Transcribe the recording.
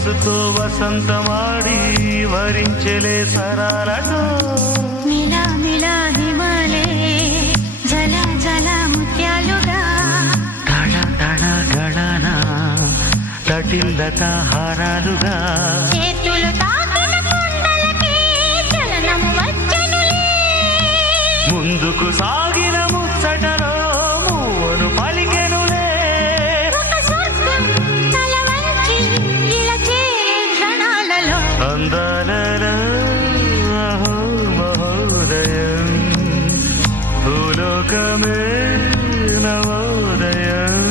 వయస్సుతో వసంతమాడి వరించలే సరాలతో మిలా మిలా హిమాలే జల జల ముత్యాలుగా తళ తళ గళన తటిల్లత హారాలుగా చేతులు తాకిన కొండలకే చలనం వచ్చనులే ముందుకు సాగిన ముచ్చటలో మూవను పలికెనులే ఒక స్వర్గం తల వంచి ఇలా చేరే క్షణాలలో అందాలలో అహో మహోదయం భూలోకమే నవోదయం